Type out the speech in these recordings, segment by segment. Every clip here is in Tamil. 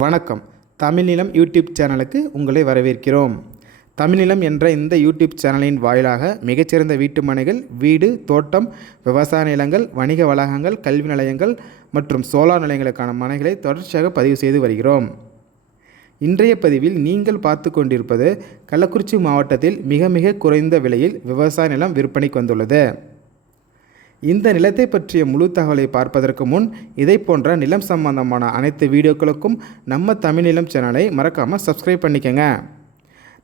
வணக்கம். தமிழ்நிலம் யூடியூப் சேனலுக்கு உங்களை வரவேற்கிறோம். தமிழ்நிலம் என்ற இந்த யூடியூப் சேனலின் வாயிலாக மிகச்சிறந்த வீட்டு மனைகள், வீடு, தோட்டம், விவசாய நிலங்கள், வணிக வளாகங்கள், கல்வி நிலையங்கள் மற்றும் சோலார் நிலையங்களுக்கான மனைகளை தொடர்ச்சியாக பதிவு செய்து வருகிறோம். இன்றைய பதிவில் நீங்கள் பார்த்து கொண்டிருப்பது கள்ளக்குறிச்சி மாவட்டத்தில் மிக மிக குறைந்த விலையில் விவசாய நிலம் விற்பனைக்கு வந்துள்ளது. இந்த நிலத்தை பற்றிய முழு தகவலை பார்ப்பதற்கு முன் இதை போன்ற நிலம் சம்பந்தமான அனைத்து வீடியோக்களுக்கும் நம்ம தமிழ் நிலம் சேனலை மறக்காமல் சப்ஸ்கிரைப் பண்ணிக்கங்க.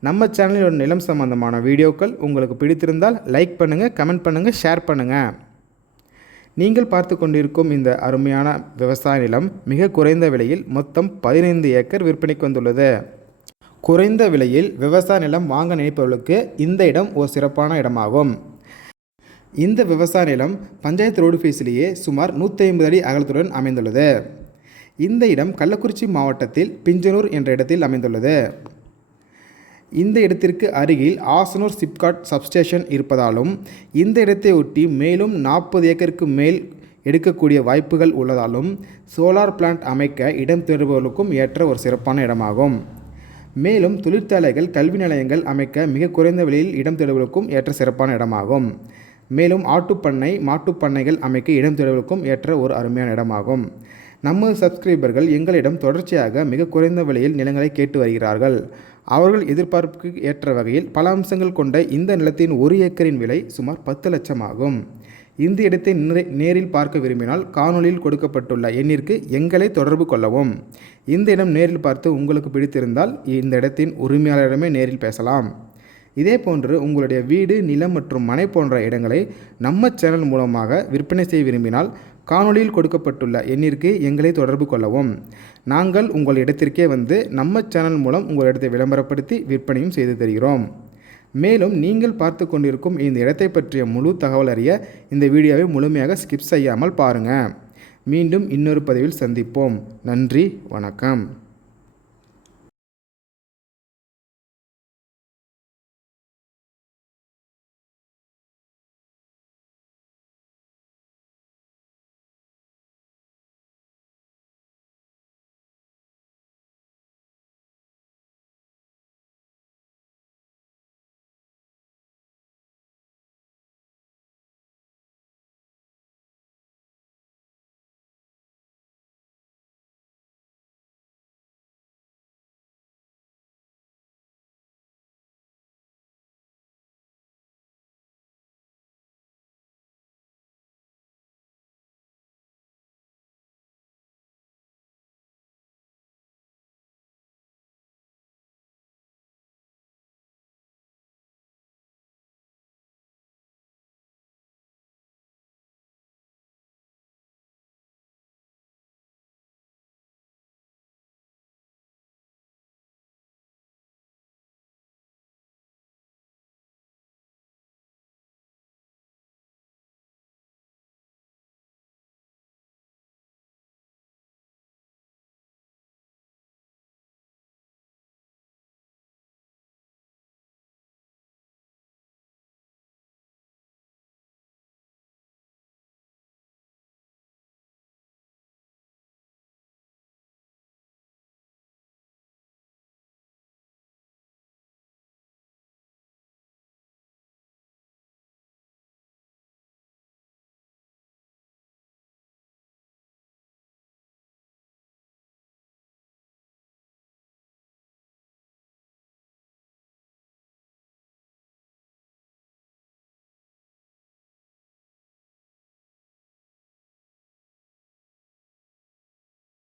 நம்ம சேனலில் ஒரு நிலம் சம்பந்தமான வீடியோக்கள் உங்களுக்கு பிடித்திருந்தால் லைக் பண்ணுங்கள், கமெண்ட் பண்ணுங்கள், ஷேர் பண்ணுங்கள். நீங்கள் பார்த்து கொண்டிருக்கும் இந்த அருமையான விவசாய நிலம் மிக குறைந்த விலையில் மொத்தம் 15 ஏக்கர் விற்பனைக்கு வந்துள்ளது. குறைந்த விலையில் விவசாய நிலம் வாங்க நினைப்பவர்களுக்கு இந்த இடம் ஒரு சிறப்பான இடமாகும். இந்த விவசாய நிலம் பஞ்சாயத்து ரோடு ஃபேஸிலேயே சுமார் 150 அடி அகலத்துடன் அமைந்துள்ளது. இந்த இடம் கள்ளக்குறிச்சி மாவட்டத்தில் பிஞ்சனூர் என்ற இடத்தில் அமைந்துள்ளது. இந்த இடத்திற்கு அருகில் ஆசனூர் சிப்காட் சப்ஸ்டேஷன் இருப்பதாலும் இந்த இடத்தை ஒட்டி மேலும் 40 ஏக்கருக்கு மேல் எடுக்கக்கூடிய வாய்ப்புகள் உள்ளதாலும் சோலார் பிளான்ட் அமைக்க இடம் தேடுபவர்களுக்கும் ஏற்ற ஒரு சிறப்பான இடமாகும். மேலும் தொழிற்சாலைகள், கல்வி நிலையங்கள் அமைக்க மிக குறைந்த விலையில் இடம் தேடுபவர்களுக்கும் ஏற்ற சிறப்பான இடமாகும். மேலும் ஆட்டுப்பண்ணை, மாட்டுப்பண்ணைகள் அமைக்க இடம் தேடுவதற்கும் ஏற்ற ஒரு அருமையான இடமாகும். நம்ம சப்ஸ்கிரைபர்கள் எங்களிடம் தொடர்ச்சியாக மிக குறைந்த விலையில் நிலங்களை கேட்டு வருகிறார்கள். அவர்கள் எதிர்பார்ப்புக்கு ஏற்ற வகையில் பல அம்சங்கள் கொண்ட இந்த நிலத்தின் 1 ஏக்கரின் விலை சுமார் 10 லட்சம் ஆகும். இந்த இடத்தை நேரில் பார்க்க விரும்பினால் காணொலியில் கொடுக்கப்பட்டுள்ள எண்ணிற்கு எங்களை தொடர்பு கொள்ளவும். இந்த இடம் நேரில் பார்த்து உங்களுக்கு பிடித்திருந்தால் இந்த இடத்தின் உரிமையாளரிடமே நேரில் பேசலாம். இதே போன்று உங்களுடைய வீடு, நிலம் மற்றும் மனை போன்ற இடங்களை நம்ம சேனல் மூலமாக விற்பனை செய்ய விரும்பினால் காணொலியில் கொடுக்கப்பட்டுள்ள எண்ணிற்கு எங்களை தொடர்பு கொள்ளவும். நாங்கள் உங்கள் இடத்திற்கே வந்து நம்ம சேனல் மூலம் உங்கள் இடத்தை விளம்பரப்படுத்தி விற்பனையும் செய்து தருகிறோம். மேலும் நீங்கள் பார்த்து கொண்டிருக்கும் இந்த இடத்தை பற்றிய முழு தகவல் அறிய இந்த வீடியோவை முழுமையாக ஸ்கிப் செய்யாமல் பாருங்கள். மீண்டும் இன்னொரு பதிவில் சந்திப்போம். நன்றி, வணக்கம்.